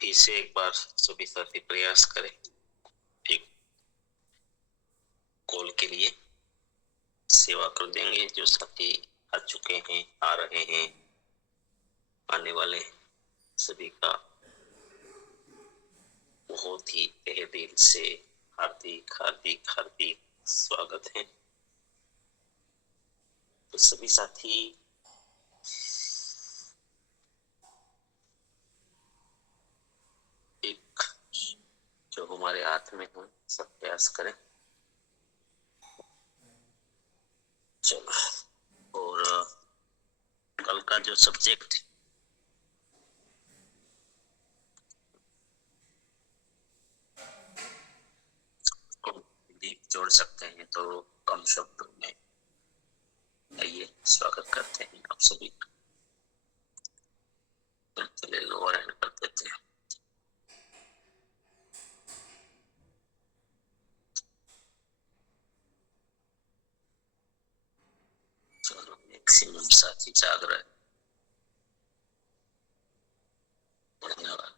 फिर से एक बार सभी साथी प्रयास करें एक कॉल के लिए। सेवा कर देंगे जो साथी आ चुके हैं, आ रहे हैं, आने वाले सभी का बहुत ही तहे दिल से हार्दिक हार्दिक हार्दिक स्वागत है। तो सभी साथी एक जो हमारे हाथ में हो सब प्रयास करें। चलो, और कल का जो सब्जेक्ट जोड़ सकते हैं तो कम शब्दों में। आइए स्वागत करते हैं आप सभी का। चलिए लोअर एंड कर देते हैं। चलो, मैक्सिमम साथी जाग रहे। धन्यवाद।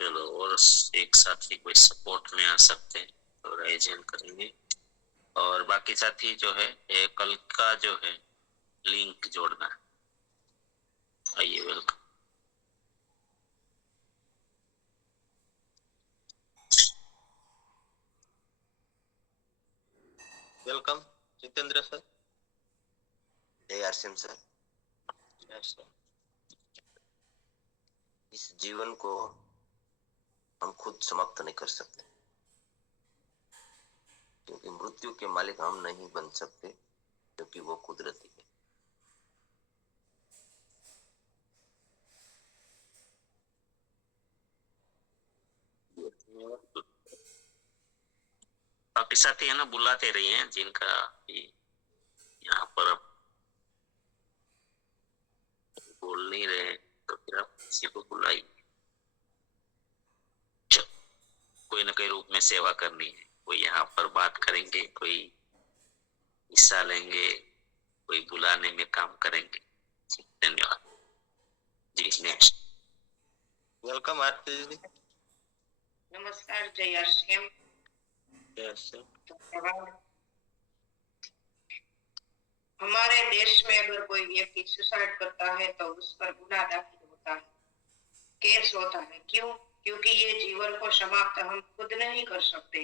चलो, और एक साथी कोई सपोर्ट में आ सकते हैं तो राइज हैंड करेंगे। और बाकी साथी जो है कल का जो है लिंक जोड़ना है। आइए, वेलकम। Welcome Jitendra sir. जय आरसीएम सर। इस जीवन को हम खुद समाप्त नहीं कर सकते, क्योंकि मृत्यु के मालिक हम नहीं बन सकते, क्योंकि वो कुदरती है। बाकी साथी है ना बुलाते रहिए हैं जिनका यहाँ पर बोल नहीं रहे तो फिर आप किसी को बुलाइए। कोई ना कोई रूप में सेवा करनी है। कोई यहाँ पर बात करेंगे, कोई हिस्सा लेंगे, कोई बुलाने में काम करेंगे। धन्यवाद जी। नेक्स्ट। वेलकम आरती जी। नमस्कार, जय आरसीएम। हमारे देश में अगर कोई व्यक्ति सुसाइड करता है तो उस पर गुनाह दाखिल होता है, केस होता है। क्यों? क्योंकि ये जीवन को समाप्त हम खुद नहीं कर सकते,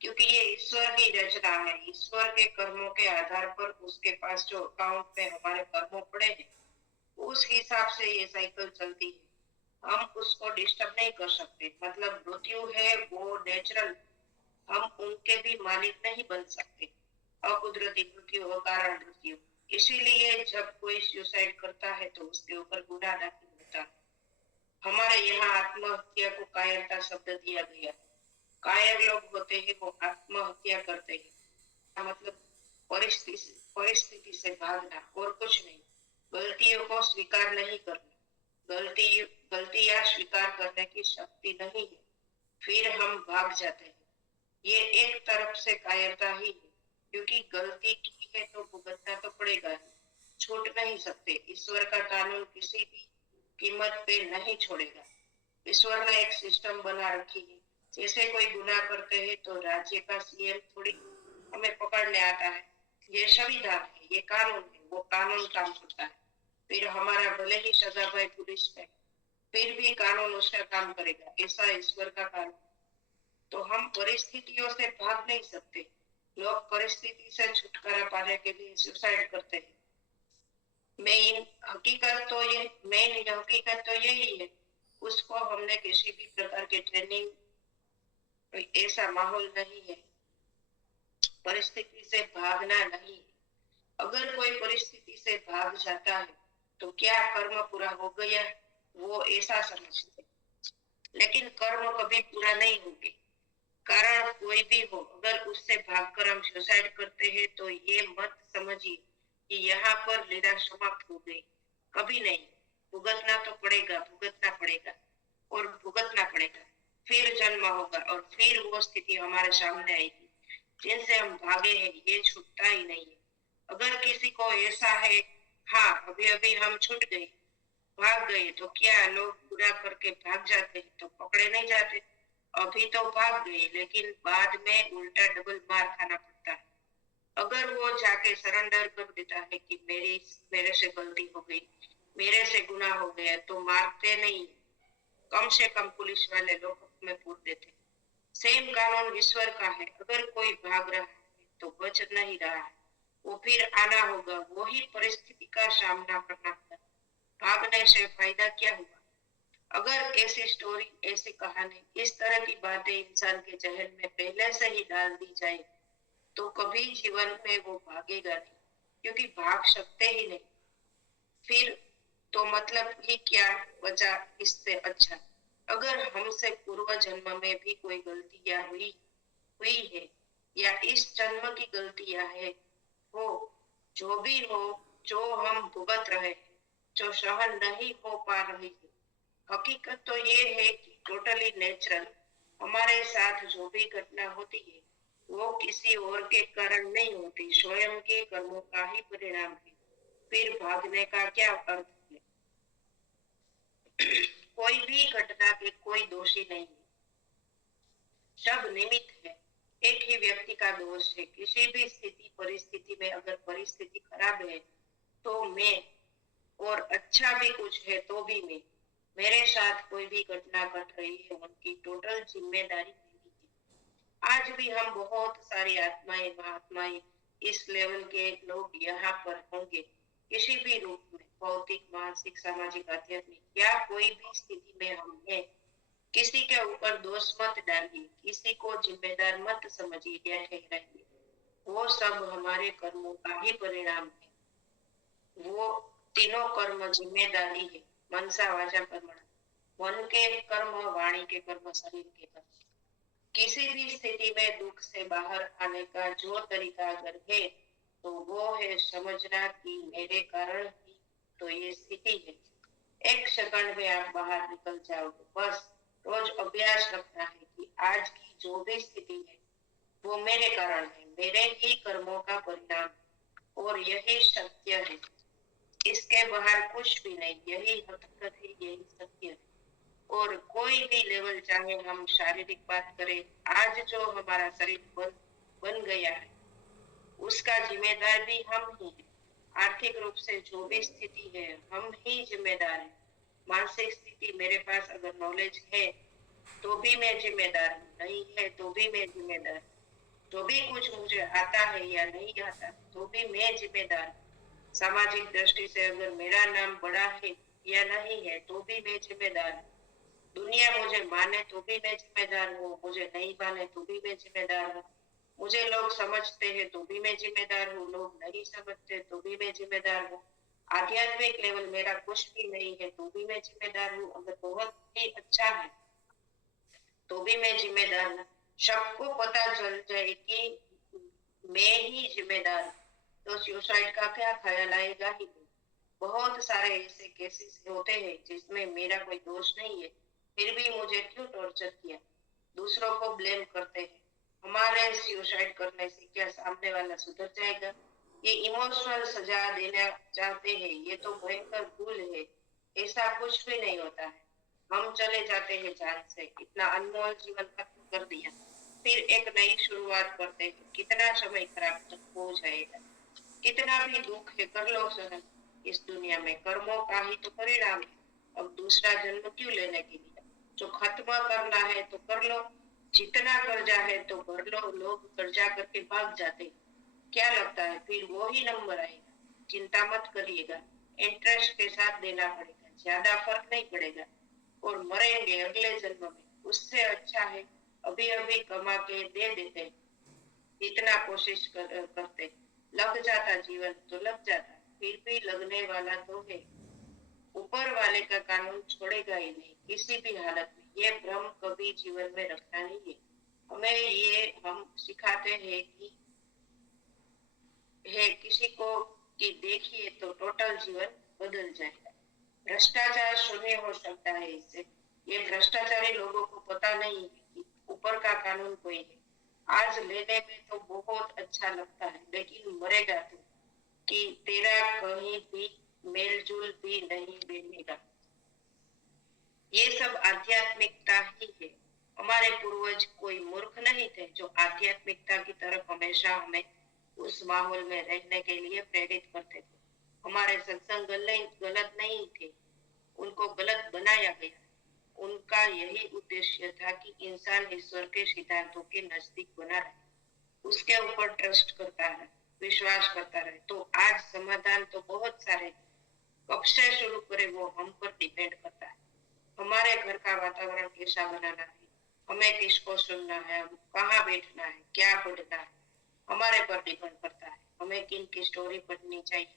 क्योंकि ये ईश्वर की रचना है। ईश्वर के कर्मों के आधार पर उसके पास जो अकाउंट में हमारे कर्मों पड़े हैं उस हिसाब से ये साइकिल चलती है। हम उसको डिस्टर्ब नहीं कर सकते। मतलब मृत्यु है वो नेचुरल, हम उनके भी मालिक नहीं बन सकते। अकुदरती मृत्यु हो, कारण मृत्यु। इसीलिए जब कोई सुसाइड करता है तो उसके ऊपर गुनाह दाखिल होता है। हमारे यहाँ आत्महत्या को कायरता शब्द दिया गया। कायर लोग होते हैं वो आत्महत्या करते हैं, मतलब परिस्थिति से भागना और कुछ नहीं। गलतियों को स्वीकार नहीं करना। गलतियां स्वीकार करने की शक्ति नहीं है, फिर हम भाग जाते हैं। ये एक तरफ से कायरता ही है, क्योंकि गलती की है तो भुगतना तो पड़ेगा ही, छूट नहीं सकते। ईश्वर का कानून किसी भी कीमत पे नहीं छोड़ेगा। ईश्वर ने एक सिस्टम बना रखी है। जैसे कोई गुनाह करते हैं तो राज्य का सीएम थोड़ी हमें पकड़ने आता है। ये संविधान है, ये कानून है, वो कानून काम करता है। फिर हमारा भले ही सजा पाए पुलिस में, फिर भी कानून उसका काम करेगा। ऐसा ईश्वर का कानून। तो हम परिस्थितियों से भाग नहीं सकते। लोग परिस्थिति से छुटकारा पाने के लिए सुसाइड करते हैं। हकीकत तो यही है। उसको हमने किसी भी प्रकार की ट्रेनिंग, ऐसा माहौल नहीं है। परिस्थिति से भागना नहीं है। अगर कोई परिस्थिति से भाग जाता है तो क्या कर्म पूरा हो गया, वो ऐसा समझते, लेकिन कर्म कभी पूरा नहीं होंगे। कारण कोई भी हो, अगर उससे भागकर हम सुसाइड करते हैं तो ये मत समझिए कि यहाँ पर लीला समाप्त हो गई। कभी नहीं। भुगतना तो पड़ेगा, भुगतना पड़ेगा और भुगतना पड़ेगा। फिर जन्म होगा और फिर वो स्थिति हमारे सामने आएगी। जिनसे हम भागे हैं ये छूटता ही नहीं है। अगर किसी को ऐसा है, हाँ अभी अभी हम छूट गए, भाग गए, तो क्या लोग बुरा करके भाग जाते हैं तो पकड़े नहीं जाते? अभी तो भाग गए लेकिन बाद में उल्टा डबल मार खाना पड़ता है। अगर वो जाके सरेंडर कर देता है कि मेरे से गलती हो गई, मेरे से गुनाह हो गया, तो मारते नहीं, कम से कम पुलिस वाले लोग में पूर देते। सेम कानून ईश्वर का है। अगर कोई भाग रहा है तो बच नहीं रहा है, वो फिर आना होगा, वही परिस्थिति का सामना करना होगा। भागने से फायदा क्या हुआ? अगर ऐसी स्टोरी, ऐसी कहानी, इस तरह की बातें इंसान के जहन में पहले से ही डाल दी जाए तो कभी जीवन में वो भागेगा नहीं, क्योंकि भाग सकते ही नहीं। फिर तो मतलब ही क्या बचा इससे अच्छा। अगर हमसे पूर्व जन्म में भी कोई गलतियां हुई है या इस जन्म की गलतियां है, हो जो भी हो, जो हम भुगत रहे हैं, जो सहन नहीं हो पा रही है, हकीकत तो ये है कि टोटली नेचुरल हमारे साथ जो भी घटना होती है वो किसी और के कारण नहीं होती, स्वयं के कर्मों का ही परिणाम है। फिर भागने का क्या अर्थ है? कोई भी घटना के कोई दोषी नहीं है, सब निमित्त है। एक ही व्यक्ति का दोष है। किसी भी स्थिति परिस्थिति में अगर परिस्थिति खराब है तो मैं, और अच्छा भी कुछ है तो भी मैं, मेरे साथ कोई भी घटना घट रही है उनकी टोटल जिम्मेदारी मेरी है। आज भी हम बहुत सारी आत्माएं, महात्माएं, इस लेवल के लोग यहाँ पर होंगे किसी भी रूप में, भौतिक, मानसिक, सामाजिक, आध्यात्मिक या कोई भी स्थिति में हम हैं। किसी के ऊपर दोष मत डालिए, किसी को जिम्मेदार मत समझिए या ठहराइए। वो सब हमारे कर्मों का ही परिणाम है। वो तीनों कर्म जिम्मेदारी है, मनसा वाचा कर्मणा। मन के कर्म, वाणी के कर्म, शरीर के कर्म। किसी भी स्थिति में दुख से बाहर आने का जो तरीका अगर है तो वो है समझना कि मेरे कारण ही तो ये स्थिति है। एक सेकंड में आप बाहर निकल जाओगे। बस रोज अभ्यास रखना है कि आज की जो भी स्थिति है वो मेरे कारण है, मेरे ही कर्मों का परिणाम है और यही सत्य है। इसके बाहर कुछ भी नहीं, यही हकीकत है, यही सत्य है। और कोई भी लेवल, चाहे हम शारीरिक बात करें, आज जो हमारा शरीर बन गया है उसका जिम्मेदार भी हम ही हैं। आर्थिक रूप से जो भी स्थिति है हम ही जिम्मेदार हैं। मानसिक स्थिति, मेरे पास अगर नॉलेज है तो भी मैं जिम्मेदार हूँ, नहीं है तो भी मैं जिम्मेदार हूँ। जो भी कुछ मुझे आता है या नहीं आता तो भी मैं जिम्मेदार हूँ। सामाजिक दृष्टि से अगर मेरा नाम बड़ा है या नहीं है तो भी मैं जिम्मेदार हूँ। दुनिया मुझे माने तो भी मैं जिम्मेदार हूँ, मुझे नहीं माने तो भी मैं जिम्मेदार हूँ। मुझे लोग समझते हैं तो भी मैं जिम्मेदार हूँ, लोग नहीं समझते तो भी मैं जिम्मेदार हूँ। आध्यात्मिक लेवल मेरा कुछ भी नहीं है तो भी मैं जिम्मेदार हूँ। अगर बहुत ही अच्छा है तो भी मैं जिम्मेदार हूँ। सबको पता चल जाए कि मैं ही जिम्मेदार हूँ तो सुसाइड का क्या ख्याल आएगा ही नहीं। बहुत सारे ऐसे केसेस होते हैं जिसमें मेरा कोई दोष नहीं है, फिर भी मुझे क्यों टॉर्चर किया, दूसरों को ब्लेम करते हैं। हमारे सुसाइड करने से क्या सामने वाला सुधर जाएगा? ये इमोशनल सजा देना चाहते हैं, ये तो भयंकर भूल है। ऐसा कुछ भी नहीं होता है। हम चले जाते हैं जान से, इतना अनमोल जीवन खत्म कर दिया, फिर एक नई शुरुआत करते हैं। कितना समय खराब हो जाएगा, कितना भी दुख है कर लो सहन। इस दुनिया में कर्मों का ही तो परिणाम है। अब दूसरा जन्म क्यों लेने के लिए? जो खत्म करना है तो कर लो, जितना कर्जा है तो भर लो। लोग कर्जा करके भाग जाते हैं, क्या लगता है फिर वो ही नंबर आएगा? चिंता मत करिएगा, इंटरेस्ट के साथ देना पड़ेगा, ज्यादा फर्क नहीं पड़ेगा। और मरेंगे अगले जन्म में, उससे अच्छा है अभी अभी कमा के दे देते, इतना कोशिश करते। लग जाता जीवन तो लग जाता, फिर भी लगने वाला तो है। ऊपर वाले का कानून छोड़ेगा ही नहीं किसी भी हालत में। ये भ्रम कभी जीवन में रखना नहीं है। हमें ये हम सिखाते हैं कि है किसी को कि देखिए तो टोटल जीवन बदल जाएगा। भ्रष्टाचार शून्य हो सकता है इससे। ये भ्रष्टाचारी लोगों को पता नहीं है कि ऊपर का कानून कोई है। आज लेने में तो बहुत अच्छा लगता है, लेकिन मरेगा तो कि तेरा कहीं भी मेलजोल भी नहीं मिलेगा। ये सब आध्यात्मिकता ही है। हमारे पूर्वज कोई मूर्ख नहीं थे जो आध्यात्मिकता की तरफ हमेशा हमें उस माहौल में रहने के लिए प्रेरित करते थे। हमारे सत्संग गलत नहीं थे, उनको गलत बनाया गया। उनका यही उद्देश्य था कि इंसान ईश्वर के सिद्धांतों के नजदीक बना रहे, उसके ऊपर ट्रस्ट करता रहे, विश्वास करता रहे। तो आज समाधान तो बहुत सारे, कब से शुरू करे वो हम पर डिपेंड करता है। हमारे घर का वातावरण कैसा बनाना है, हमें किसको सुनना है, कहाँ बैठना है, क्या पढ़ना है, हमारे पर डिपेंड करता है। हमें किन की स्टोरी पढ़नी चाहिए,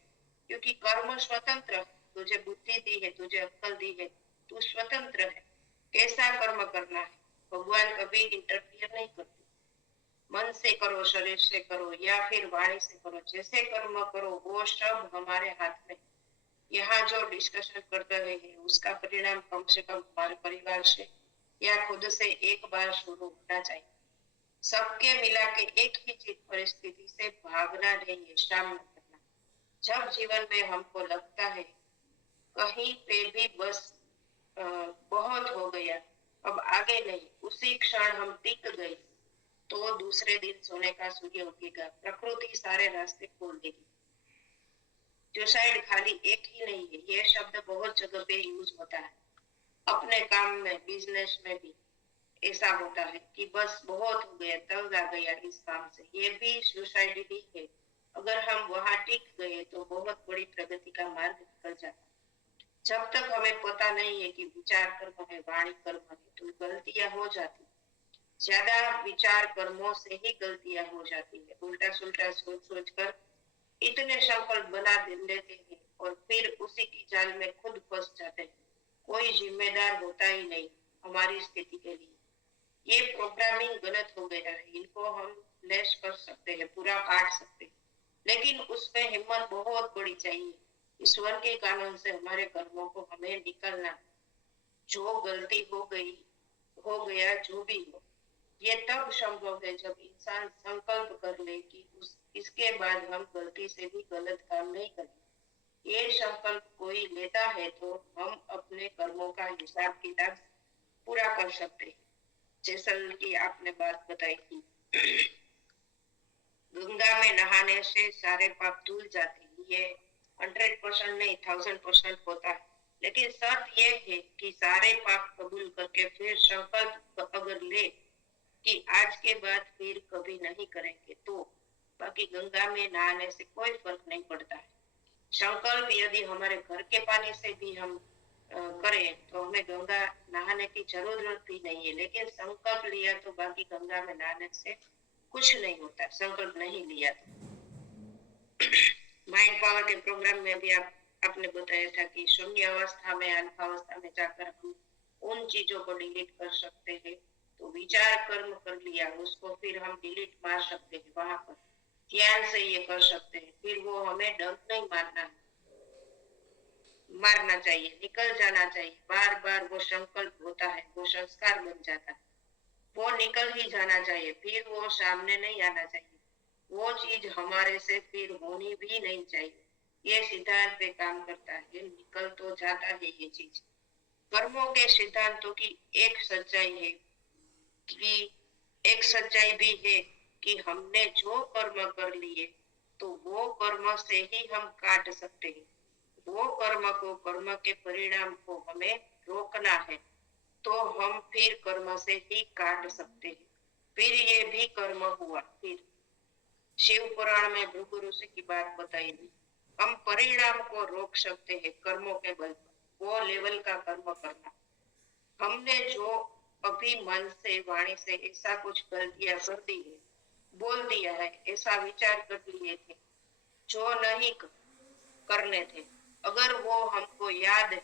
क्योंकि कर्म स्वतंत्र है। तुझे बुद्धि दी है, तुझे अक्ल दी है, तू स्वतंत्र है कैसा कर्म करना है। भगवान कभी इंटरफियर नहीं करते। मन से करो, शरीर से करो या फिर वाणी से करो, जैसे कर्म करो वो सब हमारे हाथ में। यहाँ जो डिस्कशन कर रहे हैं उसका परिणाम कम से कम हमारे परिवार से या खुद से एक बार शुरू होना चाहिए। सबके मिला के एक ही चीज परिस्थिति से भागना नहीं है, सामना करना। जब जीवन में हमको लगता है कहीं पे भी बस बहुत हो गया, अब आगे नहीं, उसी क्षण हम टिक गए, तो दूसरे दिन सोने का सूर्य उगेगा, प्रकृति सारे रास्ते खोल देगी। सुसाइड खाली एक ही नहीं है, ये शब्द बहुत जगह पे यूज होता है। अपने काम में, बिजनेस में भी ऐसा होता है कि बस बहुत हो गया, तंग आ गया इस काम से, ये भी सुसाइड ही है। अगर हम वहां टिक गए तो बहुत बड़ी प्रगति का मार्ग निकल जाता। जब तक हमें पता नहीं है कि विचार कर्म है, वाणी कर्म है, तो गलतियां हो जाती। ज्यादा विचार कर्मों से ही गलतियां हो जाती है। उल्टा सुल्टा सोच सोच कर इतने संकल्प बना लेते हैं और फिर उसी की जाल में खुद फंस जाते हैं। कोई जिम्मेदार होता ही नहीं हमारी स्थिति के लिए। ये प्रोग्रामिंग गलत हो गया है, इनको हम लेस कर सकते हैं, पूरा काट सकते हैं, लेकिन उसमें हिम्मत बहुत बड़ी चाहिए। ईश्वर के कानून से हमारे कर्मों को हमें निकलना। जो गलती हो गया जो भी हो, ये तब संभव है जब इंसान संकल्प कर ले कि इसके बाद हम गलती से भी गलत काम नहीं करें। ये संकल्प कोई लेता है तो हम अपने कर्मों का हिसाब किताब पूरा कर सकते हैं। जैसा कि आपने बात बताई थी, गंगा में नहाने से सारे पाप धुल जाते हैं। ये 100% नहीं, 1000% होता है, लेकिन शर्त ये है कि सारे पाप कबूल करके फिर संकल्प अगर ले कि आज के बाद फिर कभी नहीं करेंगे, तो बाकी गंगा में नहाने से कोई फर्क नहीं पड़ता है। संकल्प यदि हमारे घर के पानी से भी हम करें तो हमें गंगा नहाने की जरूरत भी नहीं है, लेकिन संकल्प लिया तो बाकी गंगा में नहाने से कुछ नहीं होता, संकल्प नहीं लिया तो। माइंड पावर के प्रोग्राम में भी आपने बताया था कि शून्य अवस्था में, अल्फा अवस्था में जाकर हम उन चीजों को डिलीट कर सकते हैं। तो विचार कर्म कर लिया, उसको फिर हम डिलीट मार सकते हैं, वहां पर ध्यान से ये कर सकते हैं। फिर वो हमें डंक नहीं मारना चाहिए, निकल जाना चाहिए। बार बार वो संकल्प होता है, वो संस्कार बन जाता है, वो निकल ही जाना चाहिए, फिर वो सामने नहीं आना चाहिए। वो चीज हमारे से फिर होनी भी नहीं चाहिए। ये सिद्धांत पे काम करता है, निकल तो जाता है ये चीज। कर्मों के सिद्धांतों की एक सच्चाई है कि एक सच्चाई भी है कि हमने जो कर्म कर लिए तो वो कर्म से ही हम काट सकते हैं। वो कर्म के परिणाम को हमें रोकना है, तो हम फिर कर्म से ही काट सकते हैं। फिर ये भी कर्म हुआ। फिर शिव पुराण में भृगु ऋषि की बात बताई थी, हम परिणाम को रोक सकते हैं कर्मों के बल पर। वो लेवल का कर्म करना। हमने जो अभी मन से, वाणी से ऐसा कुछ गलतियां कर दी है, बोल दिया है, ऐसा विचार कर लिए थे जो नहीं करने थे, अगर वो हमको याद है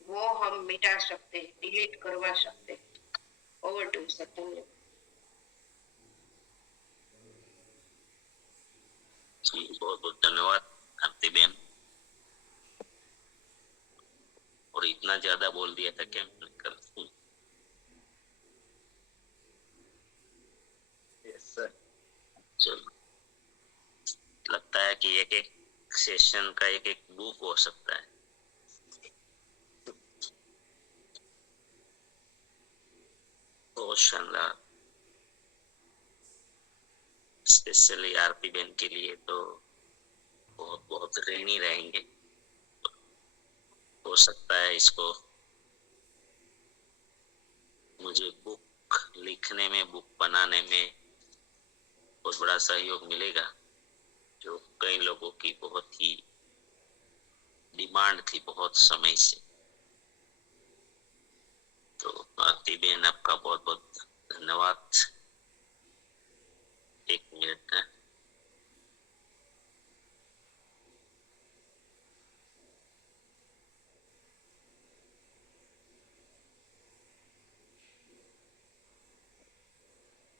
वो हम मिटा सकते हैं, डिलीट करवा सकते हैं। Over to sir. बहुत बहुत धन्यवाद आरती बहन। और इतना ज्यादा बोल दिया था क्या मैंने कल? Yes sir. चलो, लगता है कि एक एक सेशन का एक एक बुक हो सकता है। बहुत शानदार, स्पेशली आरती बहन के लिए तो बहुत बहुत ऋणी रहेंगे। हो सकता है इसको मुझे बुक लिखने में, बुक बनाने में बहुत बड़ा सहयोग मिलेगा, जो कई लोगों की बहुत ही डिमांड थी बहुत समय से। तो आरती बहन आपका बहुत बहुत धन्यवाद। एक मिनट है।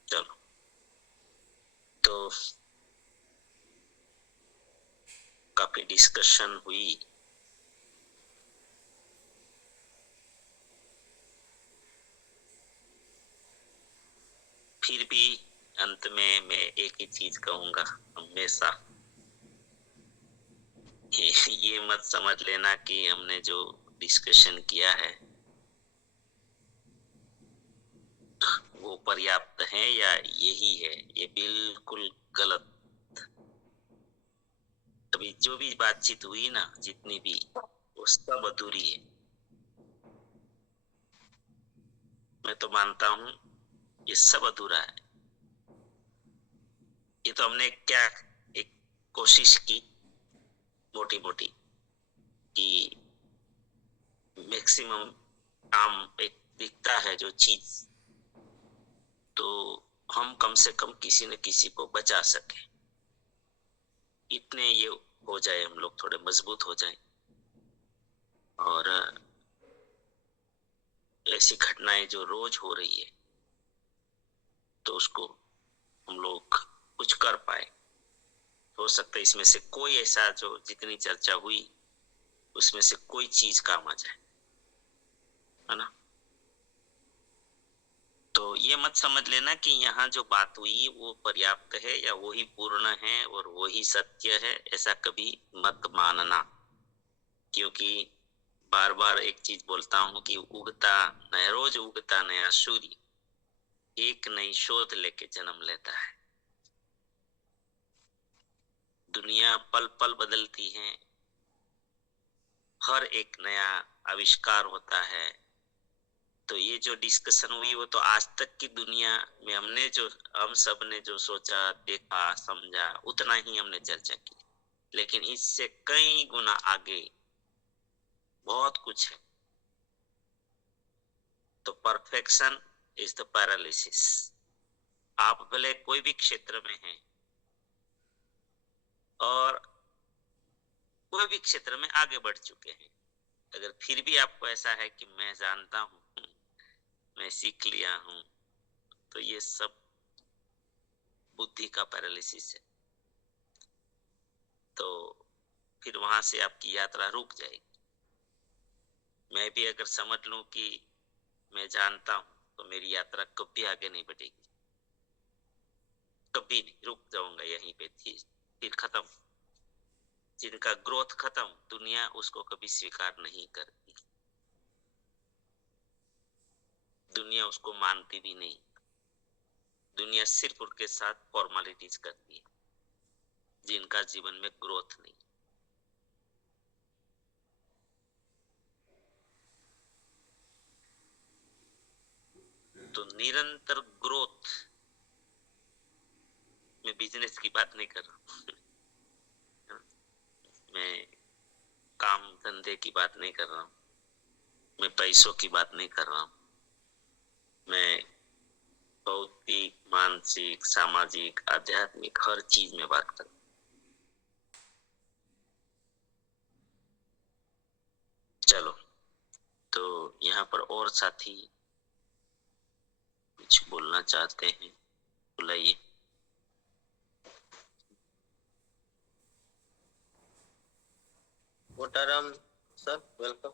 चलो, तो काफी डिस्कशन हुई। फिर भी अंत में मैं एक ही चीज कहूंगा, हमेशा ये मत समझ लेना कि हमने जो डिस्कशन किया है वो पर्याप्त है या यही है, ये बिल्कुल गलत। अभी जो भी बातचीत हुई ना, जितनी भी, वो सब अधूरी है। मैं तो मानता हूं ये सब अधूरा है। ये तो हमने क्या एक कोशिश की मोटी मोटी कि मैक्सिमम काम एक दिखता है जो चीज, तो हम कम से कम किसी न किसी को बचा सके, इतने ये हो जाए, हम लोग थोड़े मजबूत हो जाएं। और ऐसी घटनाएं जो रोज हो रही है तो उसको हम लोग कुछ कर पाए। हो सकता है इसमें से कोई ऐसा, जो जितनी चर्चा हुई उसमें से कोई चीज काम आ जाए, है ना। तो ये मत समझ लेना कि यहाँ जो बात हुई वो पर्याप्त है या वही पूर्ण है और वही सत्य है, ऐसा कभी मत मानना। क्योंकि बार बार एक चीज बोलता हूँ कि उगता नया, रोज उगता नया सूर्य एक नई शोध लेके जन्म लेता है। दुनिया पल पल बदलती है, हर एक नया आविष्कार होता है। तो ये जो डिस्कशन हुई वो तो आज तक की दुनिया में हमने जो, हम सब ने जो सोचा, देखा, समझा, उतना ही हमने चर्चा की। लेकिन इससे कई गुना आगे बहुत कुछ है। तो परफेक्शन इज द पैरालिसिस। आप भले कोई भी क्षेत्र में हैं और कोई भी क्षेत्र में आगे बढ़ चुके हैं, अगर फिर भी आपको ऐसा है कि मैं जानता हूं, मैं सीख लिया हूं, तो ये सब बुद्धि का पैरालिसिस है। तो फिर वहां से आपकी यात्रा रुक जाएगी। मैं भी अगर समझ लूं कि मैं जानता हूं, तो मेरी यात्रा कभी आगे नहीं बढ़ेगी, कभी नहीं। रुक जाऊंगा यहीं पे, फिर खत्म। जिनका ग्रोथ खत्म, दुनिया उसको कभी स्वीकार नहीं करती, दुनिया उसको मानती भी नहीं। दुनिया सिर्फ उनके साथ फॉर्मेलिटीज करती है, जिनका जीवन में ग्रोथ नहीं। तो निरंतर ग्रोथ, मैं बिजनेस की बात नहीं कर रहा हूं, मैं काम धंधे की बात नहीं कर रहा हूं, मैं पैसों की बात नहीं कर रहा हूं, मैं भौतिक, मानसिक, सामाजिक, आध्यात्मिक हर चीज में बात कर। चलो, तो यहाँ पर और साथी कुछ बोलना चाहते हैं, बुलाइए। कोटाराम सर, वेलकम।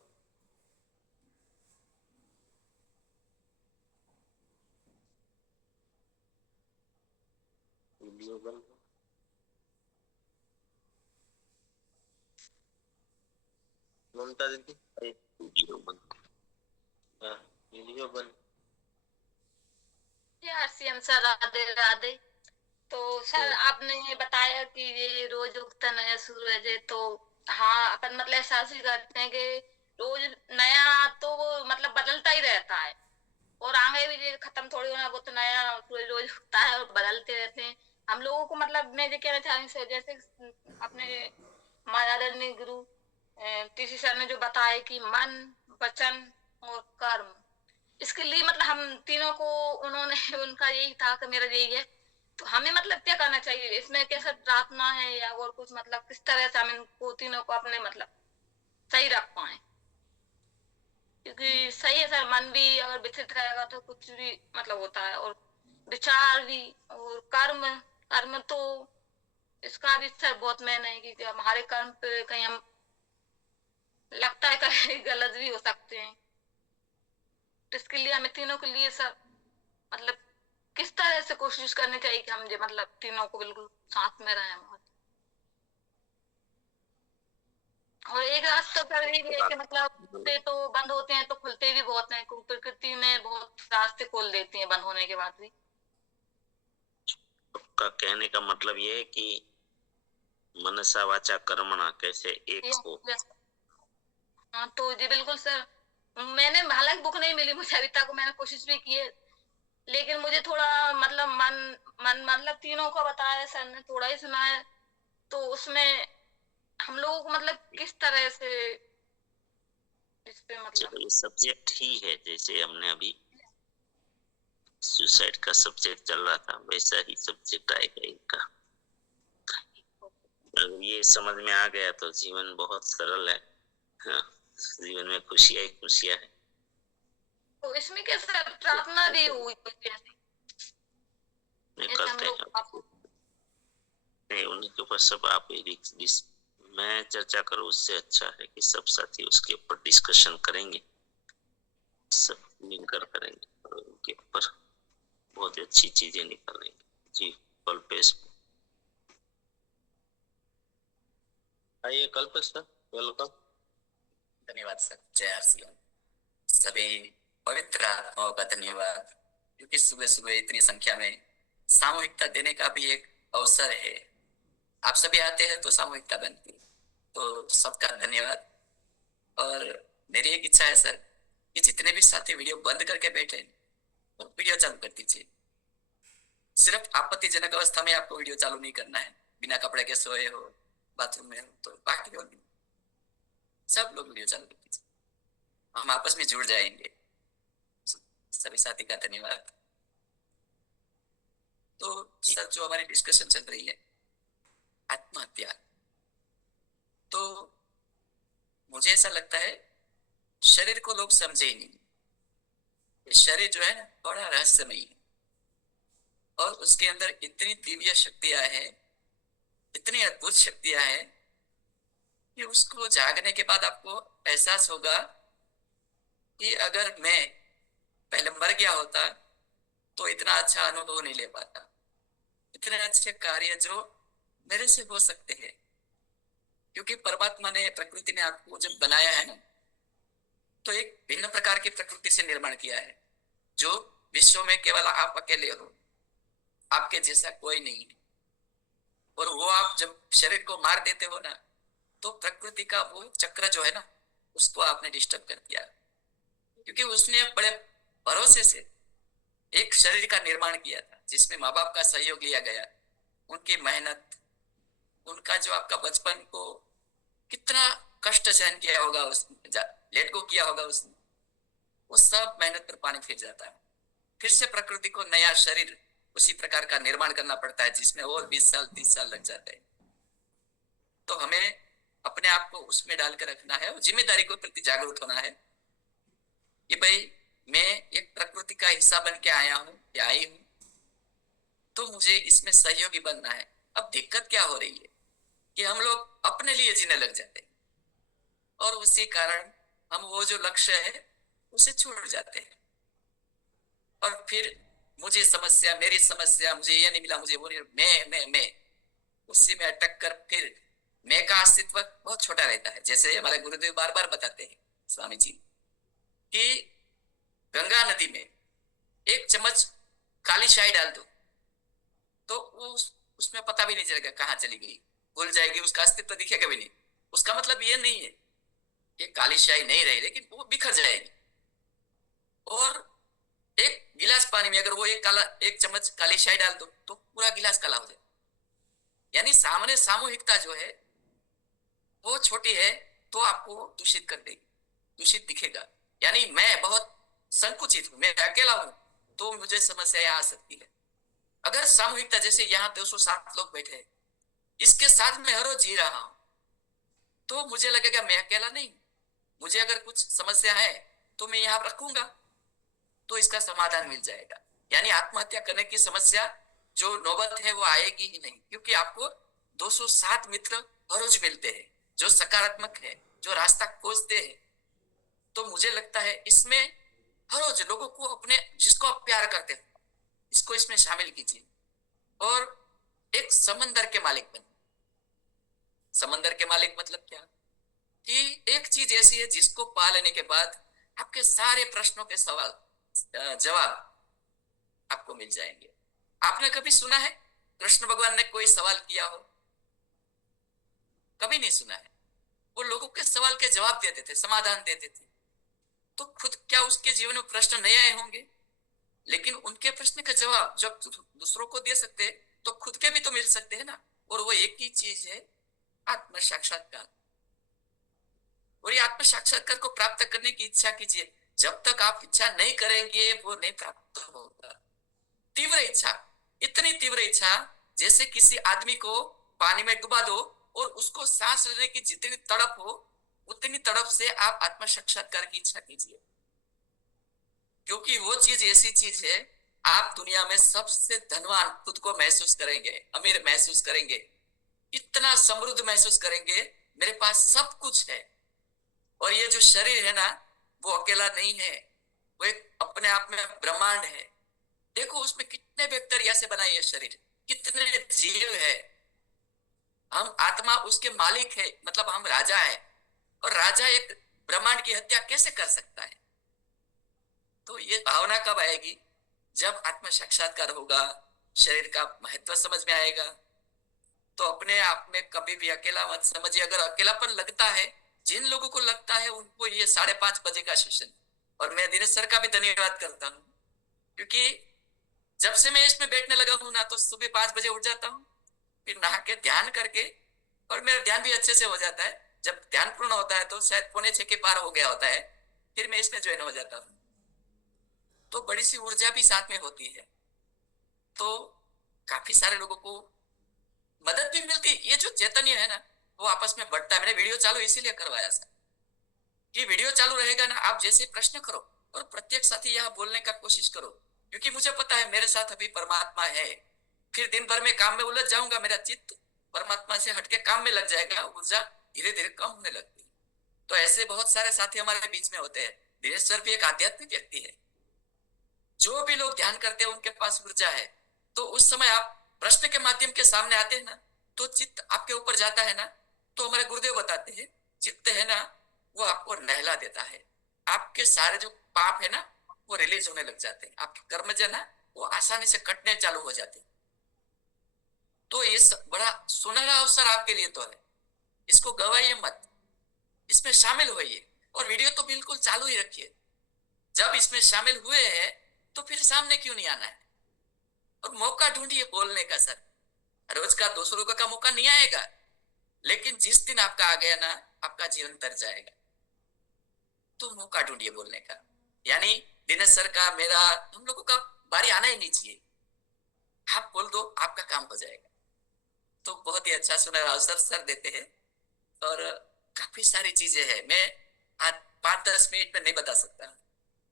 वीडियो बंद। ममता दीदी, वीडियो बंद। हाँ, वीडियो बंद। RCM sir, Radhe Radhe. तो सर आपने बताया कि ये रोज उगता नया सूरज है, तो हाँ अपन मतलब एहसास ही करते हैं कि रोज नया तो वो मतलब बदलता ही रहता है, और आगे भी ये खत्म थोड़ी होना, वो तो नया सूरज रोज उगता है और बदलते रहते हैं। हम लोगों को मतलब मैं ये कहना चाह रही हूँ सर, जैसे अपने आदरणीय गुरु टीसी सर ने जो बताया कि मन, वचन और कर्म, इसके लिए मतलब हम तीनों को उन्होंने उनका यही था कि मेरा यही है, तो हमें मतलब क्या करना चाहिए इसमें, कैसे प्रार्थना है या और कुछ, मतलब किस तरह से हम इनको तीनों को अपने मतलब सही रख पाए, क्योंकि सही है सर, मन भी अगर विचलित रहेगा तो कुछ भी मतलब होता है, और विचार भी, और कर्म, कर्म तो इसका भी सर बहुत मैन है कि हमारे कर्म पे कहीं हम लगता है कहीं गलत भी हो सकते हैं, तो इसके लिए हमें तीनों के लिए सर मतलब किस तरह से कोशिश करनी चाहिए कि हम जो मतलब तीनों को बिल्कुल साथ में रहें। और एक रास्ता सर ये भी है कि मतलब रास्ते तो बंद होते हैं तो खुलते भी बहुत हैं, क्योंकि प्रकृति में बहुत रास्ते खोल देती है बंद होने के बाद भी। का कहने का मतलब ये है कि मनसा वाचा कर्मणा कैसे एक हो। हाँ तो जी बिल्कुल सर, मैंने हालांकि बुक नहीं मिली मुझे अभी तक, मैंने कोशिश भी की है, लेकिन मुझे थोड़ा मतलब मन मतलब तीनों का बताया सर ने, थोड़ा ही सुना है, तो उसमें हम लोगों को मतलब किस तरह से इस पे मतलब चलो ये सब्जेक्ट ही है, जैसे हमने अभी सुसाइड का सब्जेक्ट चल रहा था वैसा ही सब्जेक्ट आएगा इनका। अगर ये समझ में आ गया तो जीवन बहुत सरल है। हाँ, जीवन में खुशियां ही खुशियां है। तो इसमें क्या सर प्रार्थना भी हुई कुछ ऐसी जैसे हम करते लोग हैं नहीं, उनके ऊपर सब आप मैं चर्चा करूं उससे अच्छा है कि सब साथी उसके ऊपर डिस्कशन करेंगे, सब मिलकर करेंगे और उनके ऊपर बहुत अच्छी चीजें निकलेंगी। जी कल्पेश, आइए कल्पेश सर, वेलकम। धन्यवाद सर। जय आरसीएम। सभी पवित्र आत्माओं का धन्यवाद, क्योंकि सुबह सुबह इतनी संख्या में सामूहिकता देने का भी एक अवसर है। आप सभी आते हैं तो सामूहिकता बनती है, तो सबका धन्यवाद। और मेरी एक इच्छा है सर कि जितने भी साथी वीडियो बंद करके बैठे तो वीडियो चालू कर दीजिए। सिर्फ आपत्तिजनक अवस्था में आपको वीडियो चालू नहीं करना है, बिना कपड़े के सोए हो, बाथरूम में हो, तो बाकी और सब लोग वीडियो चालू कर दीजिए, हम आपस में जुड़ जाएंगे। सभी साथी का धन्यवाद। तो सर जो हमारी डिस्कशन चल रही है आत्महत्या, तो मुझे ऐसा लगता है शरीर को लोग समझे ही नहीं। शरीर जो है ना बड़ा रहस्यमयी है, और उसके अंदर इतनी दिव्य शक्तियां हैं, इतनी अद्भुत शक्तियां हैं कि उसको जागने के बाद आपको एहसास होगा कि अगर मैं पहले मर गया होता तो इतना अच्छा अनुभव नहीं ले पाता, इतने अच्छे कार्य जो मेरे से हो सकते हैं, क्योंकि परमात्मा ने, प्रकृति ने आपको जब बनाया है ना, तो एक भिन्न प्रकार की प्रकृति से निर्माण किया है, जो विश्व में केवल आप अकेले हो, आपके जैसा कोई नहीं है। और वो आप जब शरीर को मार देते हो ना, तो प्रकृति का वो चक्र जो है ना, उसको आपने डिस्टर्ब कर दिया, क्योंकि उसने बड़े भरोसे से एक शरीर का निर्माण किया था, जिसमें माँ बाप का सहयोग लिया गया, उनकी मेहनत, उनका जो आपका बचपन को कितना कष्ट सहन किया होगा, उसने लेट को किया होगा उसने, वो सब मेहनत पर पानी फिर जाता है। फिर से प्रकृति को नया शरीर उसी प्रकार का निर्माण करना पड़ता है, जिसमें और 20 साल 30 साल लग जाते हैं। तो हमें अपने आप को उसमें डालकर रखना है और जिम्मेदारी को प्रति जागरूक होना है कि भाई मैं एक प्रकृति का हिस्सा बन के आया हूं या आई हूं, तो मुझे इसमें सहयोगी बनना है। अब दिक्कत क्या हो रही है कि हम लोग अपने लिए जीने लग जाते हैं, और उसी कारण हम वो जो लक्ष्य है उसे छोड़ जाते हैं। और फिर मुझे समस्या, मेरी समस्या, मुझे ये नहीं मिला, मुझे वो नहीं, मैं उसी में अटक कर फिर मैं का अस्तित्व बहुत छोटा रहता है। जैसे हमारे गुरुदेव बार बार बताते हैं स्वामी जी कि गंगा नदी में एक चम्मच काली शाही डाल दो तो उसमें पता भी नहीं चलेगा कहाँ चली गई, भूल जाएगी, उसका अस्तित्व दिखेगा भी नहीं। उसका मतलब ये नहीं है कि काली शाही नहीं रही, लेकिन वो बिखर जाएगी। और एक गिलास पानी में अगर वो एक चम्मच काली शाही डाल दो तो पूरा गिलास काला हो जाए। यानी सामने सामूहिकता जो है वो छोटी है तो आपको दूषित कर देगी, दूषित दिखेगा। यानी मैं बहुत संकुचित हूं, मैं अकेला हूं तो मुझे समस्या आ सकती है। अगर सामूहिकता, जैसे यहाँ 207 लोग बैठे हैं, इसके साथ में हर रोज जी रहा हूं तो मुझे लगेगा मैं अकेला नहीं। मुझे अगर कुछ समस्या है तो मैं यहाँ रखूंगा तो इसका समाधान मिल जाएगा। यानी आत्महत्या करने की समस्या जो नौबत है वो आएगी ही नहीं, क्योंकि आपको 207 मित्र हर रोज मिलते हैं जो सकारात्मक है, जो रास्ता खोजते हैं। तो मुझे लगता है इसमें हर रोज लोगों को अपने, जिसको आप प्यार करते हो, इसको इसमें शामिल कीजिए और एक समंदर के मालिक बने। समंदर के मालिक मतलब क्या कि एक चीज ऐसी है जिसको पा लेने के बाद आपके सारे प्रश्नों के जवाब आपको मिल जाएंगे। आपने कभी सुना है कृष्ण भगवान ने कोई सवाल किया हो? कभी नहीं सुना है। वो लोगों के सवाल के जवाब देते थे, समाधान देते थे। तो खुद क्या उसके जीवन में प्रश्न नहीं आए होंगे? लेकिन उनके प्रश्न का जवाब जब दूसरों को दे सकते हैं तो खुद के भी तो मिल सकते हैं ना। और वो एक ही चीज है, आत्म साक्षात्कार। और ये आत्म साक्षात्कार को प्राप्त करने की इच्छा कीजिए। जब तक आप इच्छा नहीं करेंगे वो नहीं प्राप्त होगा। तीव्र इच्छा, इतनी तीव्र इच्छा जैसे किसी आदमी को पानी में डुबा दो और उसको सांस लेने की जितनी तड़प हो उतनी तड़प से आप आत्म साक्षात्कार की इच्छा कीजिए। क्योंकि वो चीज ऐसी चीज है, आप दुनिया में सबसे धनवान खुद को महसूस करेंगे, अमीर महसूस करेंगे, इतना समृद्ध महसूस करेंगे, मेरे पास सब कुछ है। और ये जो शरीर है ना वो अकेला नहीं है, वो एक अपने आप में ब्रह्मांड है। देखो उसमें कितने बैक्टीरिया से बना ये शरीर, कितने जीव है। हम आत्मा उसके मालिक है, मतलब हम राजा है। और राजा एक ब्रह्मांड की हत्या कैसे कर सकता है? तो ये भावना कब आएगी? जब आत्म साक्षात्कार होगा, शरीर का महत्व समझ में आएगा। तो अपने आप में कभी भी अकेला मत समझिए। अगर अकेलापन लगता है, जिन लोगों को लगता है उनको ये 5:30 बजे का सेशन, और मैं दिनेश सर का भी धन्यवाद करता हूँ, क्योंकि जब से मैं इसमें बैठने लगा हूँ ना तो सुबह 5 बजे उठ जाता हूँ, फिर नहा के ध्यान करके, और मेरा ध्यान भी अच्छे से हो जाता है। जब ध्यान पूर्ण होता है तो शायद 5:45 के पार हो गया होता है, फिर मैं इसमें ज्वाइन हो जाता हूँ। तो बड़ी सी ऊर्जा भी साथ में होती है, तो काफी सारे लोगों को मदद भी मिलती है। ये जो चैतन्य है ना वो आपस में बढ़ता है। मैंने वीडियो चालू इसीलिए करवाया सर कि वीडियो चालू रहेगा ना, आप जैसे प्रश्न करो और प्रत्येक साथी यहाँ बोलने का कोशिश करो, क्योंकि मुझे पता है मेरे साथ अभी परमात्मा है। फिर दिन भर में काम में उलझ जाऊंगा, मेरा चित्त परमात्मा से हटके काम में लग जाएगा, ऊर्जा धीरे धीरे कम होने लगती है। तो ऐसे बहुत सारे साथी हमारे बीच में होते हैं। दिनेश सर भी एक आध्यात्मिक व्यक्ति है। जो भी लोग ध्यान करते हैं उनके पास ऊर्जा है। तो उस समय आप प्रश्न के माध्यम के सामने आते हैं ना तो चित्त आपके ऊपर जाता है ना, तो हमारे गुरुदेव बताते हैं चित्त है ना वो आपको नहला देता है। आपके सारे जो पाप है ना वो रिलीज होने लग जाते हैं, आपके कर्म जो ना वो आसानी से कटने चालू हो जाते हैं। तो ये बड़ा सुनहरा अवसर आपके लिए तो है, इसको गवाइए मत, इसमें शामिल होइए। और वीडियो तो बिल्कुल चालू ही रखिए। जब इसमें शामिल हुए हैं तो फिर सामने क्यों नहीं आना है? और मौका ढूंढिए बोलने का। सर रोज का 200 रुपए का मौका नहीं आएगा, लेकिन जिस दिन आपका आ गया ना आपका जीवन तर जाएगा। तो मौका ढूंढिए बोलने का। यानी दिनेश सर का, मेरा, हम लोगों का बारी आना ही नहीं चाहिए। आप बोल दो आपका काम हो जाएगा। तो बहुत ही अच्छा सुनहरा अवसर सर देते हैं और काफी सारी चीजें हैं, मैं आज 5-10 मिनट में नहीं बता सकता।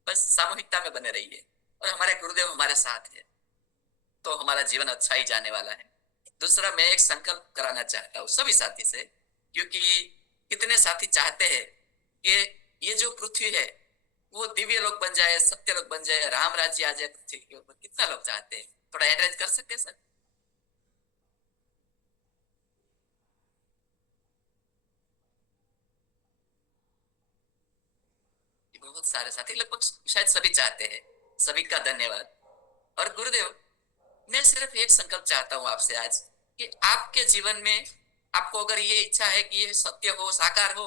बस सामूहिकता में बने रहिए और हमारे गुरुदेव हमारे साथ है तो हमारा जीवन अच्छा ही जाने वाला है। दूसरा, मैं एक संकल्प कराना चाहता हूँ सभी साथी से, क्योंकि कितने साथी चाहते हैं कि ये जो पृथ्वी है वो दिव्य लोक बन जाए, सत्य लोक बन जाए, राम राज्य आ जाए पृथ्वी के ऊपर। कितना लोग चाहते हैं? थोड़ा एनकरेज कर सकते हैं सर? बहुत सारे साथी, लगभग शायद सभी चाहते हैं। सभी का धन्यवाद। और गुरुदेव, मैं सिर्फ एक संकल्प चाहता हूं आपसे आज कि आपके जीवन में आपको अगर ये इच्छा है कि ये सत्य हो, साकार हो,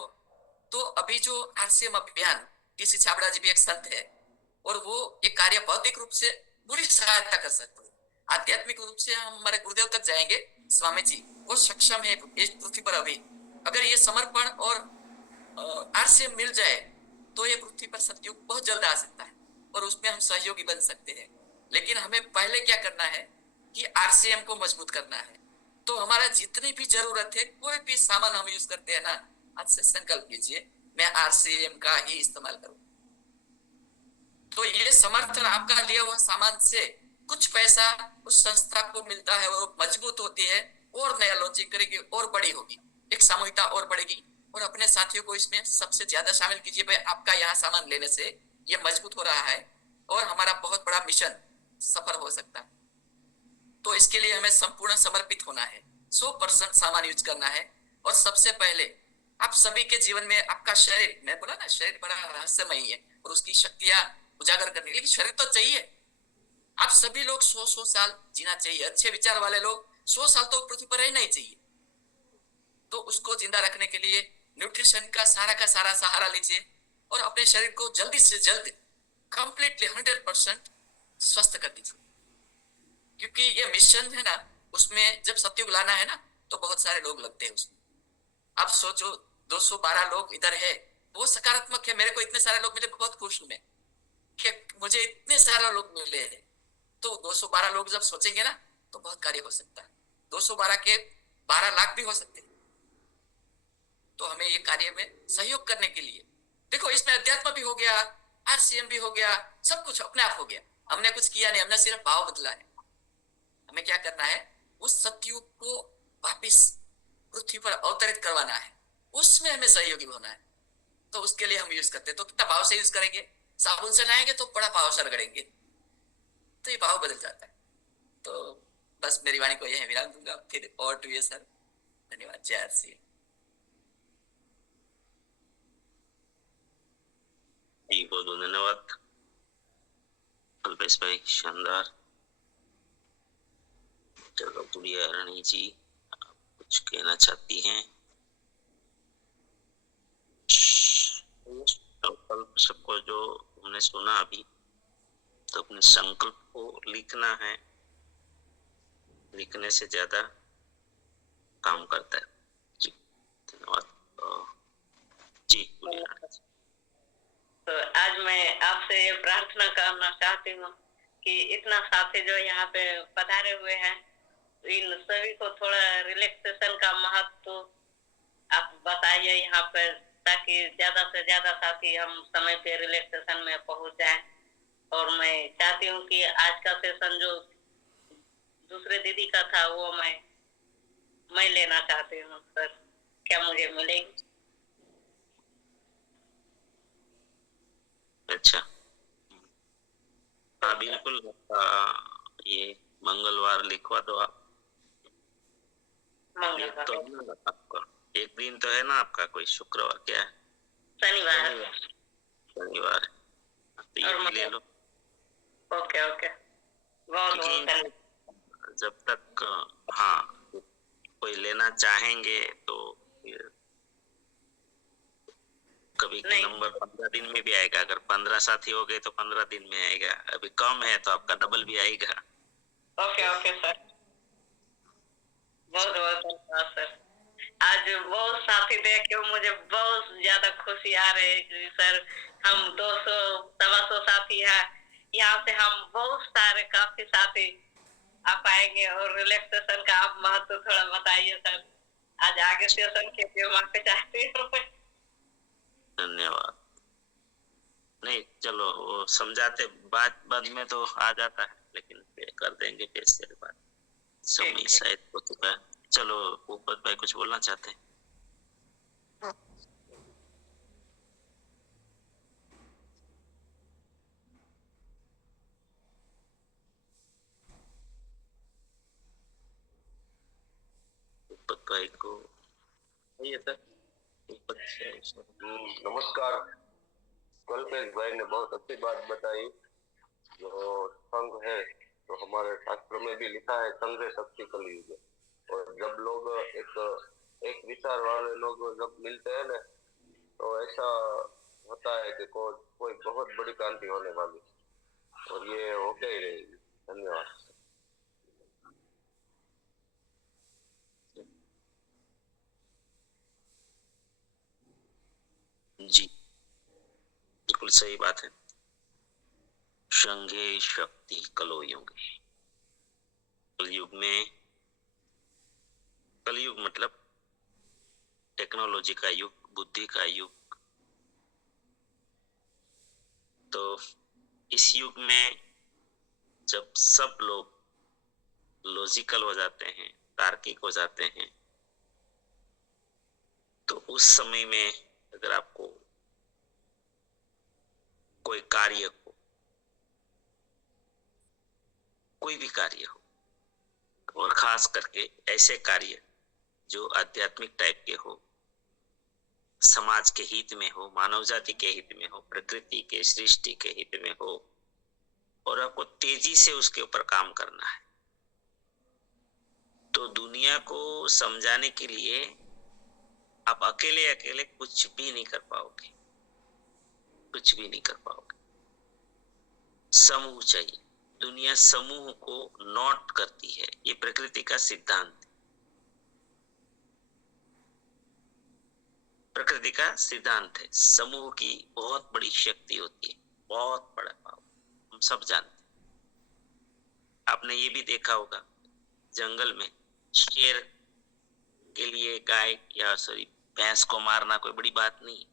तो अभी जो आरसीएम अभियान, टीसी छाबड़ा जी भी एक संत है और वो ये कार्य भौतिक रूप से पूरी सहायता कर सकते हैं। आध्यात्मिक रूप से हम हमारे गुरुदेव तक जाएंगे। स्वामी जी वो सक्षम है इस पृथ्वी पर। अभी अगर ये समर्पण और आरसीएम मिल जाए तो ये पृथ्वी पर सतयुग बहुत जल्द आ सकता है और उसमें हम सहयोगी बन सकते हैं। लेकिन हमें पहले क्या करना है कि आरसीएम को मजबूत करना है। तो हमारा जितनी भी जरूरत है, कोई भी सामान हम यूज करते हैं ना, आज से संकल्प कीजिए मैं आरसीएम का ही इस्तेमाल करूं। तो ये समर्थन आपका लिया हुआ सामान से कुछ पैसा उस संस्था को मिलता है और मजबूत होती है और नया लॉन्चिंग करेगी और बड़ी होगी, एक सामूहिकता और बढ़ेगी। और अपने साथियों को इसमें सबसे ज्यादा शामिल कीजिए। भाई आपका यहाँ सामान लेने से ये मजबूत हो रहा है और हमारा बहुत बड़ा मिशन सफल हो सकता है। तो इसके लिए हमें संपूर्ण समर्पित होना है, 100% सामान यूज करना है। और सबसे पहले आप सभी के जीवन में आपका शरीर, मैं बोला ना शरीर बड़ा रहस्यमयी है और उसकी शक्तियां उजागर करने, लेकिन शरीर तो चाहिए। आप सभी लोग 100 साल जीना चाहिए। अच्छे विचार वाले लोग 100 साल तो पृथ्वी पर रहना ही चाहिए। तो उसको जिंदा रखने के लिए न्यूट्रिशन का सारा सहारा लीजिए और अपने शरीर को जल्दी से जल्द कंप्लीटली 100% स्वस्थ कर दीजिए। क्योंकि ये मिशन है ना, उसमें जब सतयुग लाना है ना तो बहुत सारे लोग लगते हैं उसमें। आप सोचो 212 लोग इधर है, वो सकारात्मक है। मेरे को इतने सारे लोग मिले, बहुत खुश हूं मैं कि मुझे इतने सारे लोग मिले हैं। तो 212 लोग जब सोचेंगे ना तो बहुत कार्य हो सकता है। 212 के 12 लाख भी हो सकते हैं। तो हमें ये कार्य में सहयोग करने के लिए, देखो इसमें अध्यात्म भी हो गया, आरसीएम भी हो गया, सब कुछ अपने आप हो गया। हमने कुछ किया नहीं, हमने सिर्फ भाव बदला है। हमें क्या करना है, उस सतयुग को वापिस पृथ्वी पर अवतरित करवाना है, उसमें हमें सहयोगी होना है। तो उसके लिए हम यूज करते हैं। तो कितना भाव से यूज करेंगे? साबुन से नहाएंगे तो बड़ा भाव से रगड़ेंगे तो ये भाव बदल जाता है। तो बस मेरी वाणी को यही विराम दूंगा। फिर और टू ये सर, धन्यवाद। जय आरसीएम। बहुत बहुत धन्यवाद अल्पेश भाई, शानदार। चलो गुड़िया रानी जी, आप कुछ कहना चाहती हैं? संकल्प सबको जो हमने सुना अभी, तो अपने संकल्प को लिखना है। लिखने से ज्यादा काम करता है। जी धन्यवाद। जी गुड़िया रानी जी। तो आज मैं आपसे ये प्रार्थना करना चाहती हूँ कि इतना साथी जो यहाँ पे पधारे हुए हैं, इन सभी को थोड़ा रिलैक्सेशन का महत्व आप बताइए यहाँ पे, ताकि ज्यादा से ज्यादा साथी हम समय पे रिलैक्सेशन में पहुंच जाएं। और मैं चाहती हूँ कि आज का सेशन जो दूसरे दीदी का था वो मैं लेना चाहती हूँ सर, क्या मुझे मिलेगी? अच्छा, हाँ बिल्कुल। ये मंगलवार लिखवा दो आप। मंगलवार तो है ना आपका एक दिन तो है ना आपका, कोई शुक्रवार क्या है? शनिवार। शनिवार, तो ये भी ले लो। ओके ओके, बहुत बहुत धन्यवाद। जब तक हाँ कोई लेना चाहेंगे तो फिर कभी नंबर 15 दिन में भी आएगा। अगर 15 साथी हो गए तो 15 दिन में आएगा। अभी कम है तो आपका डबल भी आएगा। ओके ओके सर, बहुत बहुत धन्यवाद सर। आज बहुत साथी देख के मुझे बहुत ज्यादा खुशी आ रही है कि सर हम 200-225 साथी हैं। यहाँ से हम बहुत सारे काफी साथी आ पाएंगे। और रिलैक्सेशन का आप महत्व थोड़ा बताइए सर। आज आगे सेशन के लिए माफी चाहती हूँ। धन्यवाद। नहीं चलो, वो समझाते बाद में तो आ जाता है, लेकिन कर देंगे फिर से बात। समय शायद हो चुका है। चलो भूपत भाई कुछ बोलना चाहते हैं? भाई को। आइए सर ऊपर से सर। नमस्कार। कल्पेश भाई ने बहुत अच्छी बात बताई। जो संघ है तो हमारे शास्त्र में भी लिखा है संघ शक्ति कलयुग। और जब लोग एक विचार वाले लोग जब मिलते हैं ना तो ऐसा होता है कि कोई बहुत बड़ी क्रांति होने वाली और ये होके ही रहेगी। धन्यवाद। जी बिल्कुल सही बात है। संघे शक्ति कलो युग। कलयुग मतलब टेक्नोलॉजी का युग, बुद्धि का युग। तो इस युग में जब सब लोग लॉजिकल हो जाते हैं, तार्किक हो जाते हैं, तो उस समय में अगर आपको कोई कार्य हो, कोई भी कार्य हो, और खास करके ऐसे कार्य जो आध्यात्मिक टाइप के हो, समाज के हित में हो, मानव जाति के हित में हो, प्रकृति के, सृष्टि के हित में हो, और आपको तेजी से उसके ऊपर काम करना है, तो दुनिया को समझाने के लिए आप अकेले अकेले कुछ भी नहीं कर पाओगे, कुछ भी नहीं कर पाओगे। समूह चाहिए। दुनिया समूह को नोट करती है, ये प्रकृति का सिद्धांत है। प्रकृति का सिद्धांत है। समूह की बहुत बड़ी शक्ति होती है, बहुत बड़ा पावर, हम सब जानते हैं। आपने ये भी देखा होगा जंगल में शेर के लिए गाय या भैंस को मारना कोई बड़ी बात नहीं,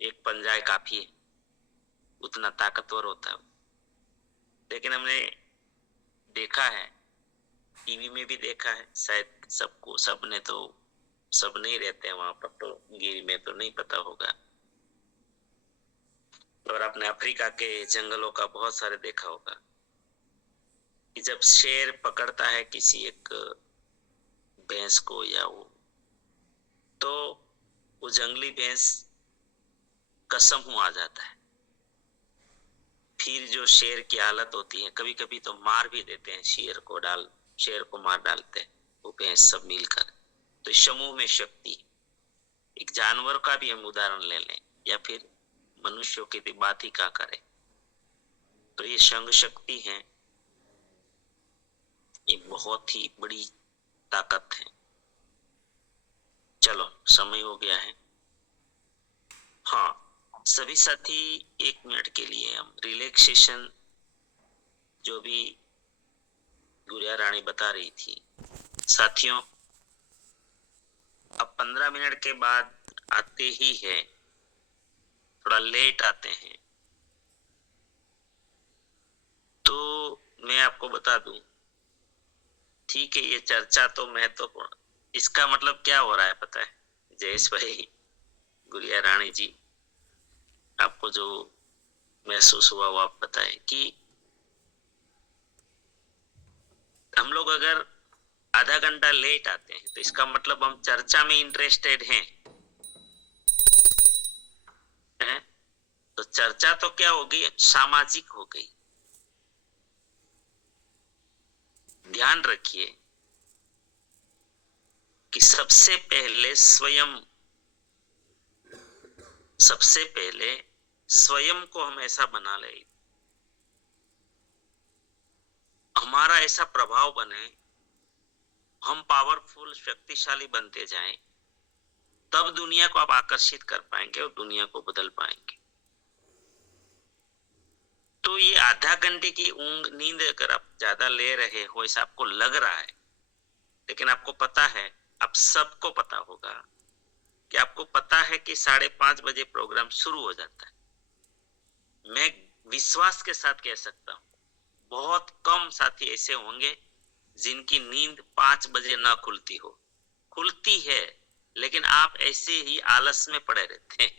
एक पंजा काफी है, उतना ताकतवर होता है। लेकिन हमने देखा है, टीवी में भी देखा है, शायद सबको, सबने तो सब नहीं रहते हैं वहां पर, तो गिर में तो नहीं पता होगा, और आपने अफ्रीका के जंगलों का बहुत सारे देखा होगा कि जब शेर पकड़ता है किसी एक भैंस को या तो वो जंगली भैंस का समूह आ जाता है। फिर जो शेर की हालत होती है, कभी कभी तो मार भी देते हैं शेर को मार डालते हैं वो भैंस सब मिलकर। तो समूह में शक्ति। एक जानवर का भी हम उदाहरण ले लें या फिर मनुष्यों की बात ही क्या करें, तो ये संघ शक्ति है, ये बहुत ही बड़ी ताकत है। चलो समय हो गया है। हाँ, सभी साथी 1 मिनट के लिए हम रिलैक्सेशन, जो भी गुड़िया रानी बता रही थी, साथियों अब 15 मिनट के बाद आते ही है, थोड़ा लेट आते हैं, तो मैं आपको बता दूं, ठीक है ये चर्चा तो महत्वपूर्ण, इसका मतलब क्या हो रहा है पता है जयेश भाई, गुड़िया रानी जी, आपको जो महसूस हुआ वो आप बताएं कि हम लोग अगर आधा घंटा लेट आते हैं तो इसका मतलब हम चर्चा में इंटरेस्टेड हैं, तो चर्चा तो क्या हो गई, सामाजिक हो गई। ध्यान रखिए कि सबसे पहले स्वयं को हम ऐसा बना ले, हमारा ऐसा प्रभाव बने, हम पावरफुल, शक्तिशाली बनते जाएं, तब दुनिया को आप आकर्षित कर पाएंगे और दुनिया को बदल पाएंगे। तो ये आधा घंटे की नींद अगर आप ज्यादा ले रहे हो, ऐसा आपको लग रहा है, लेकिन आपको पता है, आप सबको पता होगा कि आपको पता है कि 5:30 बजे प्रोग्राम शुरू हो जाता है। मैं विश्वास के साथ कह सकता हूं, बहुत कम साथी ऐसे होंगे जिनकी नींद 5 बजे ना खुलती हो। खुलती है, लेकिन आप ऐसे ही आलस में पड़े रहते हैं,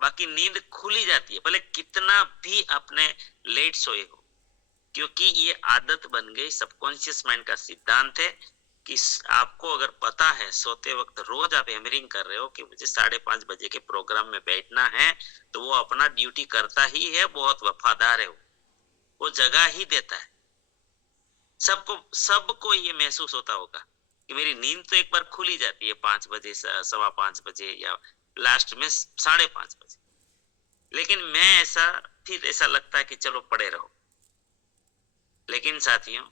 बाकी नींद खुली जाती है, भले कितना भी आपने लेट सोए हो, क्योंकि ये आदत बन गई, सबकॉन्शियस माइंड का सिद्धांत है कि आपको अगर पता है सोते वक्त रोज आप हैमरिंग कर रहे हो कि मुझे 5:30 बजे के प्रोग्राम में बैठना है, तो वो अपना ड्यूटी करता ही है, बहुत वफादार है, वो जगह ही देता है। सबको ये महसूस होता होगा कि मेरी नींद तो एक बार खुल ही जाती है 5 बजे, 5:15 बजे या लास्ट में 5:30 बजे, लेकिन मैं फिर ऐसा लगता है कि चलो पड़े रहो। लेकिन साथियों,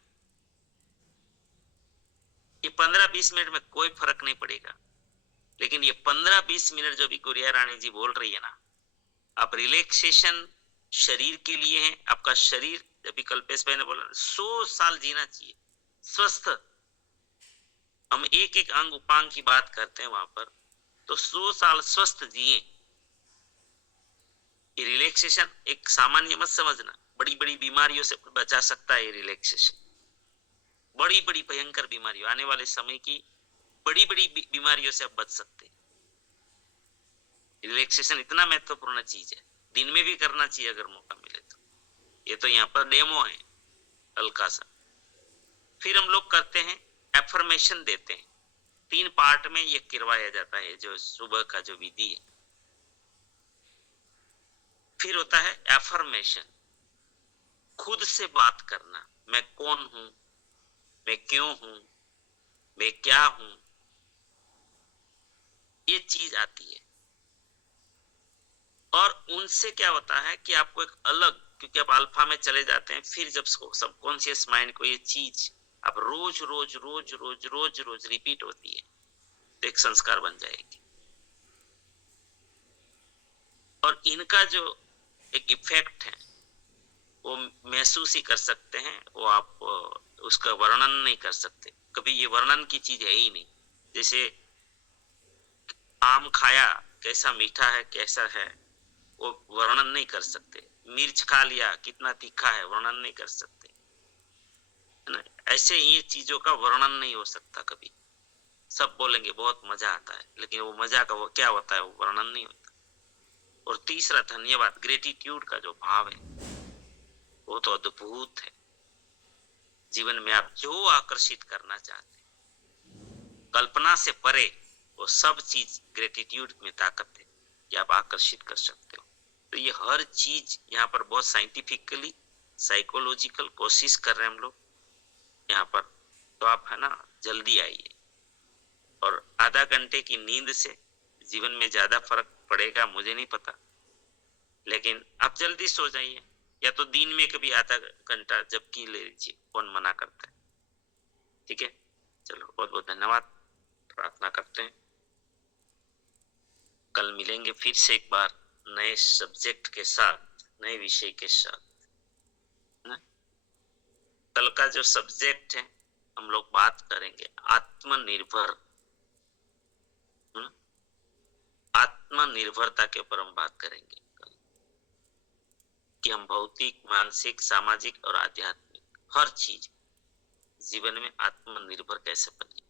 ये 15-20 मिनट में कोई फर्क नहीं पड़ेगा, लेकिन ये 15-20 मिनट जो भी गुड़िया रानी जी बोल रही है ना, आप रिलैक्सेशन शरीर के लिए है। आपका शरीर, अभी कल्पेश भाई ने बोला 100 साल जीना चाहिए स्वस्थ। हम एक एक अंग उपांग की बात करते हैं वहां पर, तो 100 साल स्वस्थ जिए। ये रिलैक्सेशन एक सामान्य मत समझना, बड़ी बड़ी बीमारियों से बचा सकता है ये रिलैक्सेशन। बड़ी बड़ी भयंकर बीमारियों, आने वाले समय की बड़ी बड़ी बीमारियों से आप बच सकते हैं। रिलैक्सेशन इतना महत्वपूर्ण चीज है, दिन में भी करना चाहिए अगर मौका मिले तो। ये तो यहाँ पर डेमो है हल्का सा। फिर हम लोग करते हैं एफर्मेशन देते हैं, 3 पार्ट में ये करवाया जाता है जो सुबह का जो विधि है। फिर होता है एफर्मेशन, खुद से बात करना, मैं कौन हूं, मैं क्यों हूं, मैं क्या हूं, ये चीज आती है। और उनसे क्या होता है कि आपको एक अलग, क्योंकि आप अल्फा में चले जाते हैं, फिर जब सबकॉन्शियस माइंड को ये चीज अब रोज रोज रोज रोज रोज रोज रिपीट होती है, तो एक संस्कार बन जाएगी। और इनका जो एक इफेक्ट है वो महसूस ही कर सकते हैं, वो आप उसका वर्णन नहीं कर सकते। कभी ये वर्णन की चीज है ही नहीं। जैसे आम खाया, कैसा मीठा है, कैसा है, वो वर्णन नहीं कर सकते। मिर्च खा लिया, कितना तीखा है, वर्णन नहीं कर सकते, है ना। ऐसे ये चीजों का वर्णन नहीं हो सकता कभी। सब बोलेंगे बहुत मजा आता है, लेकिन वो मजा का वो क्या होता है, वो वर्णन नहीं होता। और तीसरा धन्यवाद, ग्रेटिट्यूड का जो भाव है वो तो अद्भुत है। जीवन में आप जो आकर्षित करना चाहते हैं, कल्पना से परे, वो सब चीज ग्रेटिट्यूड में ताकत है कि आप आकर्षित कर सकते हो। तो ये हर चीज यहाँ पर बहुत साइंटिफिकली साइकोलॉजिकल कोशिश कर रहे हैं हम लोग यहाँ पर। तो आप है ना जल्दी आइए, और आधा घंटे की नींद से जीवन में ज्यादा फर्क पड़ेगा मुझे नहीं पता, लेकिन आप जल्दी सो जाइए, या तो दिन में कभी आधा घंटा जबकि ले लीजिए, कौन मना करता है। ठीक है, चलो बहुत बहुत धन्यवाद, प्रार्थना करते हैं। कल मिलेंगे फिर से एक बार नए सब्जेक्ट के साथ, नए विषय के साथ। कल का जो सब्जेक्ट है हम लोग बात करेंगे आत्मनिर्भर, आत्मनिर्भरता के ऊपर हम बात करेंगे कल, कि हम भौतिक, मानसिक, सामाजिक और आध्यात्मिक हर चीज जीवन में आत्मनिर्भर कैसे बने,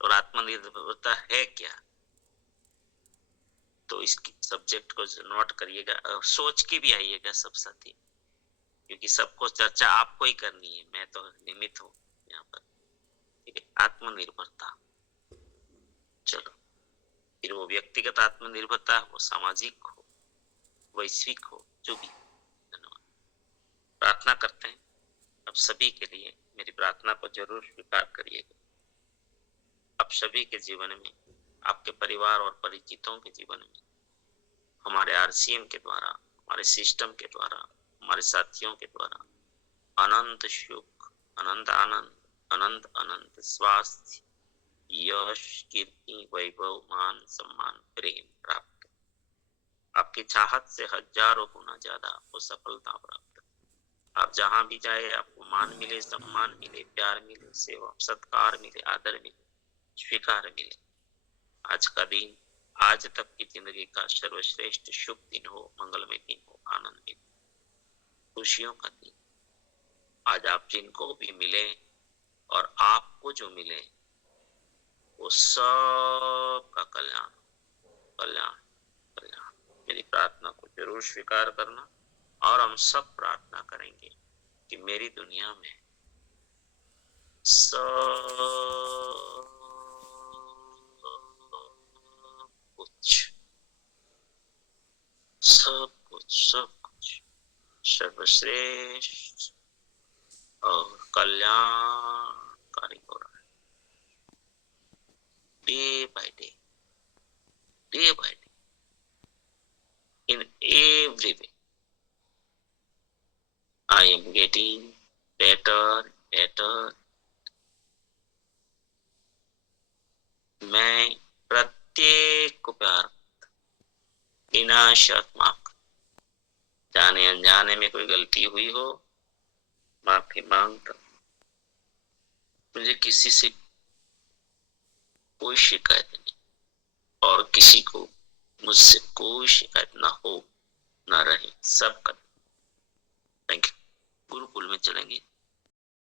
और आत्मनिर्भरता है क्या। तो इस सब्जेक्ट को नोट करिएगा और सोच के भी आइएगा सब साथी, क्योंकि सबको चर्चा आपको ही करनी है, मैं तो निमित्त हूँ यहाँ पर। ठीक है, आत्मनिर्भरता। चलो, फिर वो व्यक्तिगत आत्मनिर्भरता, वो सामाजिक हो, वैश्विक हो, जो भी। धन्यवाद। प्रार्थना करते हैं अब सभी के लिए। मेरी प्रार्थना को जरूर स्वीकार करिएगा। आप सभी के जीवन में, आपके परिवार और परिचितों के जीवन में, हमारे आरसीएम के द्वारा, हमारे सिस्टम के द्वारा, हमारे साथियों के द्वारा अनंत सुख, अनंत आनंद, अनंत अनंत स्वास्थ्य, यश, कीर्ति, वैभव, मान, सम्मान, प्रेम प्राप्त। आपकी चाहत से हजारों गुना ज्यादा वो सफलता प्राप्त। आप जहां भी जाए आपको मान मिले, सम्मान मिले, प्यार मिले, सेवा, सत्कार मिले, आदर मिले, स्वीकार मिले। आज का दिन, आज तक की जिंदगी का सर्वश्रेष्ठ शुभ दिन हो, मंगलमय दिन हो, आनंद, खुशियों का दिन। आज आप जिनको भी मिले और आपको जो मिले, वो सब का कल्याण, कल्याण, कल्याण। मेरी प्रार्थना को जरूर स्वीकार करना, और हम सब प्रार्थना करेंगे कि मेरी दुनिया में सब सब कुछ सर्वश्रेष्ठ और कल्याणकारी हो रहा है day by day in every way. I am getting better. मैं प्रत्येक को प्यार बिना शर्त माफ, जाने अनजाने में कोई गलती हुई हो माफी मांगता हूं। मुझे किसी से कोई शिकायत नहीं और किसी को मुझसे कोई शिकायत ना हो ना रहे, सबका। Thank you. गुरुकुल में चलेंगे।